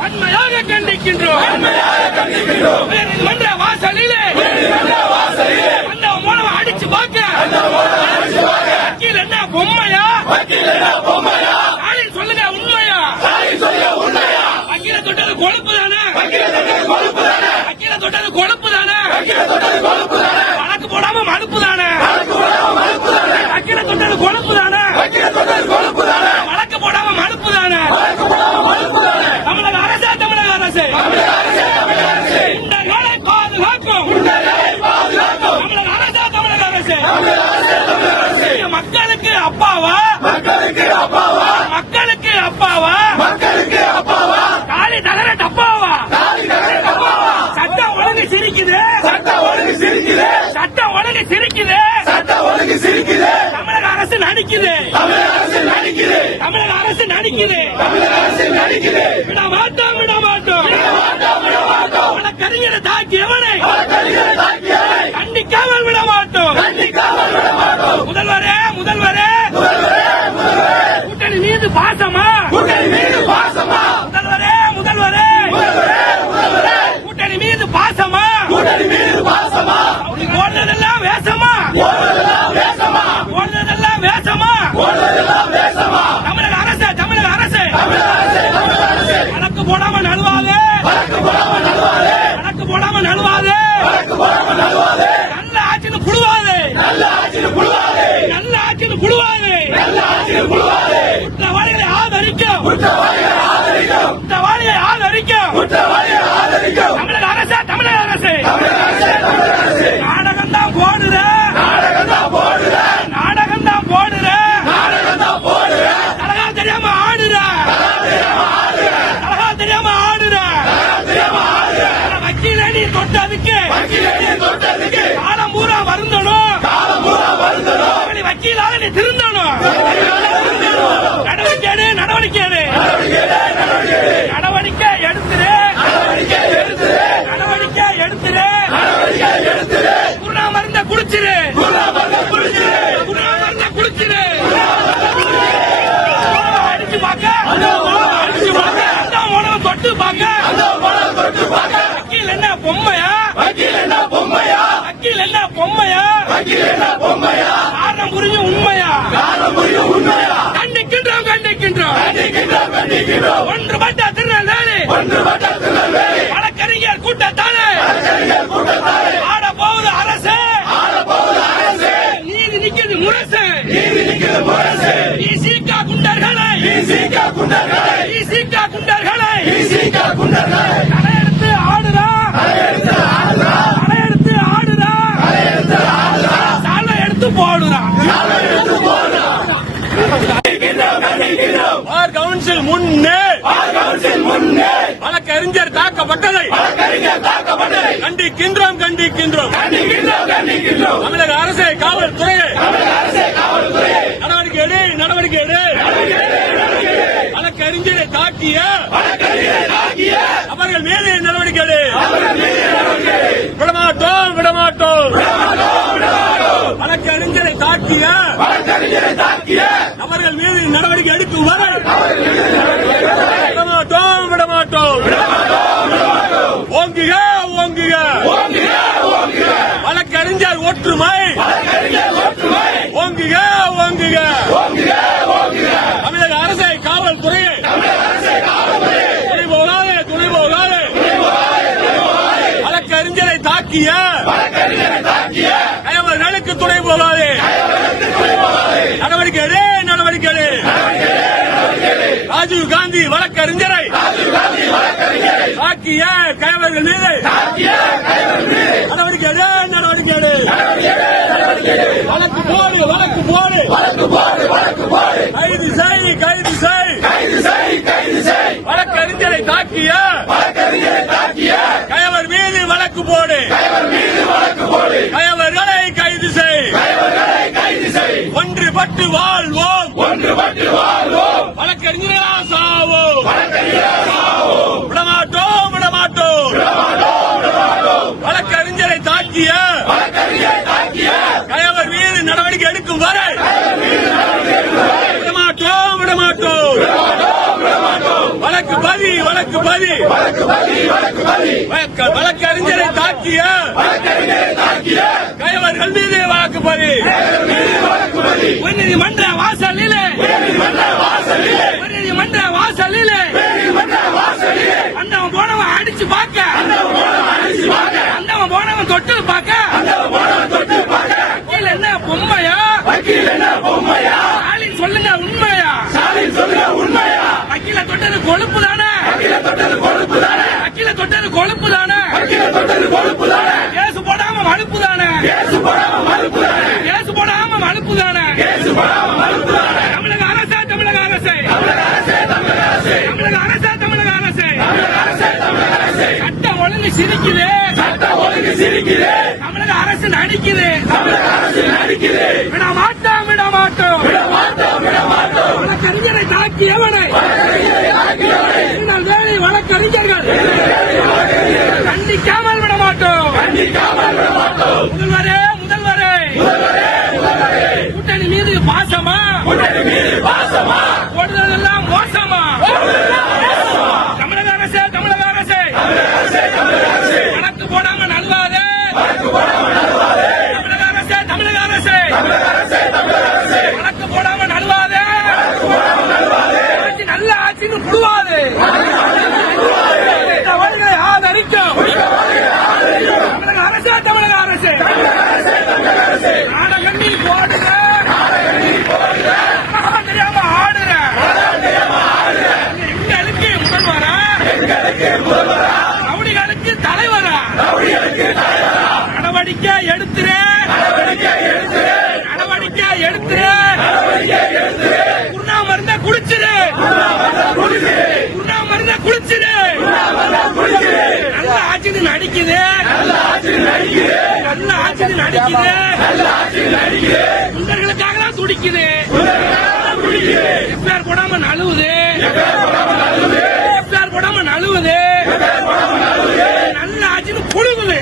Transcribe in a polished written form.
வன்மையாக கண்டிக்கின்றோம். உயர்நீதிமன்ற வாசலிலே அந்த மூலமா அடிச்சு பார்க்க வக்கீல் என்ன பொம்மையா? ஸ்டாலின் சொல்லுங்க உண்மையா? வக்கீல தொட்டது கொழுப்பு தானே? வக்கீல தொட்டது கொழுப்பு தானே? வழக்கு போடாம மறுப்பு தானே? வக்கீல தொட்டது கொழுப்பு தானே? வழக்கு போடாம மறுப்பு தானே? தமிழக அரசு குண்டர்களை பாதுகாக்கும் தமிழக அரசு மக்களுக்கு அப்பாவா? காலி தகர டப்பாவா? சட்டம் ஒழுங்கு சிரிக்குது. தமிழக அரசு நடிக்குது. விட மாட்டோம். வழக்கறிஞரை தாக்கியவனை கண்டிக்காமல் விட மாட்டோம். முதல்வரே கூட்டணி மீது பாசமா? முதல்வரே கூட்டணி மீது பாசமா? ஓடுனதெல்லாம் வேசமா? தமிழக அரசு வழக்கு போடாம நழுவாதே. நல்ல ஆட்சின்னு புழுவாதே. குற்றவாளிகளை ஆதரிக்கும். தமிழக அரசு நாடகம் தான் போடுற. தலகா தெரியாம ஆடுற. வக்கீல நீ தொட்டதுக்கு காலம் பூரா வருந்தணும். வக்கீலால நீ திருந்தணும். நடவடிக்கை எடுத்துரு. குருணா மருந்த குடிச்சிரு. அடிச்சு பாக்க தொட்டு பாக்க. வக்கீல் என்ன பொம்மையா? காரணம் புரியும் உண்மையா? கண்டிக்கின்றோம். ஒன்றுபட்ட திருநெல்வேலி வழக்கறிஞர் கூட்டத்தாலே ஆட போவது அரசு. நீதி நிற்கிறது முரசு. இசிகா குண்டர்களை தலையெடுத்து ஆடுறா. சாலை எடுத்து போடுறா. கவுன்சில் முன்னே வழக்கறிஞர் தாக்கப்பட்டதை கண்டிக்கின்றோம். தமிழக அரசை காவல்துறையை நடவடிக்கை எடு. வழக்கறிஞரை தாக்கிய அவர்கள் மீது நடவடிக்கை எடு. விடமாட்டோம். வழக்கறிஞரை தாக்கிய அவர்கள் மீது நடவடிக்கை எடுக்கும் வரை விடமாட்டோம். ஓங்குக வழக்கறிஞர் ஒற்றுமை. ஓங்குக தமிழக அரசை காவல்துறையை துணை போகாதே. வழக்கறிஞரை தாக்கிய கயவர்களுக்கு துணை போகாதே. நடவடிக்கை எடு. ராஜீவ் காந்தி வழக்கறிஞரை தாக்கிய கயவர்கள் மீது நடவடிக்கை எடு. வழக்கு போடு. கைது செய். வழக்கறிஞரை தாக்கிய கயவர் மீது வழக்கு போடு. கயவர்களை கைது செய். ஒன்றுபட்டு வாழ்வோம். வழக்கறிஞரா சாவோம். விடமாட்டோம். வழக்கறிஞரை தாக்கிய கயவர் மீது நடவடிக்கை எடுக்கும் வரை விடமாட்டோம். வழக்கு பதிவு வழக்கு பதில். வழக்கறிஞரை தாக்கிய கைவர்கள் மீது வழக்கு பதில். உயர்நீதிமன்ற வாசலிலே அண்ணவன் போனவன் அடிச்சு பார்க்க அண்ணவன் போனவன் தொட்டு பார்க்க வக்கீல் என்ன பொம்மையா ஸ்டாலின் சொல்லுங்க உண்மையா வக்கீல தொட்டது கொழுப்பு தானே கேசு போடாம மழுப்பு தானே தமிழக அரசே சட்டம் ஒழுங்கு சிரிக்குது தமிழக அரசு நடிக்குது விட மாட்டோம் வழக்கறிஞரை தாக்கியவனை வேலை வழக்கறிஞர்கள் கண்டிக்காமல் விட மாட்டோம் முதல்வரே கூட்டணி மீது பாசமா ஓடுதலெல்லாம் மோசமா தமிழக அரசே வழக்கு போடாம நல்வாதே தமிழக அரசே வழக்கு போடாம நல்வாதே நல்ல ஆட்சின்னு புடுவாது அவர்களை ஆதரிக்கும் தமிழக அரசே நாடகம் நீ போடுங்க தெரியாம ஆடுற எங்களுக்கு முதல்வரா ரவுடிகளுக்கு தலைவரா நடவடிக்கை எடுத்துரு குருணா மருந்த குடிச்சிரு நல்ல ஆட்சி நடிக்குது குண்டர்களுக்காக தான் துடிக்குது எஃப்ஐஆர் போடாம நழுவுது நல்ல ஆட்சின்னு புழுகுது